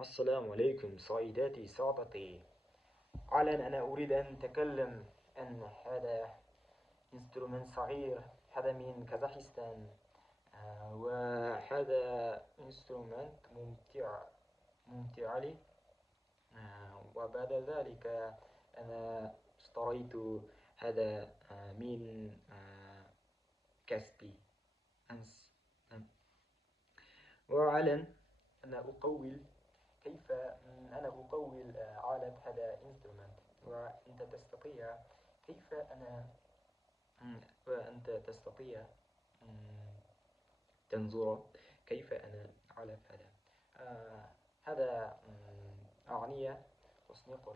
السلام عليكم سيداتي سادتي. أولا أنا أريد أن أتكلم عن هذا انسترومنت صغير، هذا من كازاخستان. وهذا انسترومنت ممتع لي. وبعد ذلك أنا اشتريت هذا من كاسبي أمس. وأعلن أنا أقول كيف أنا أقول آلة هذا instrument. وأنت تستطيع كيف أنا وأنت تستطيع تنظر كيف أنا أعلم هذا. هذا أغنية تصنيف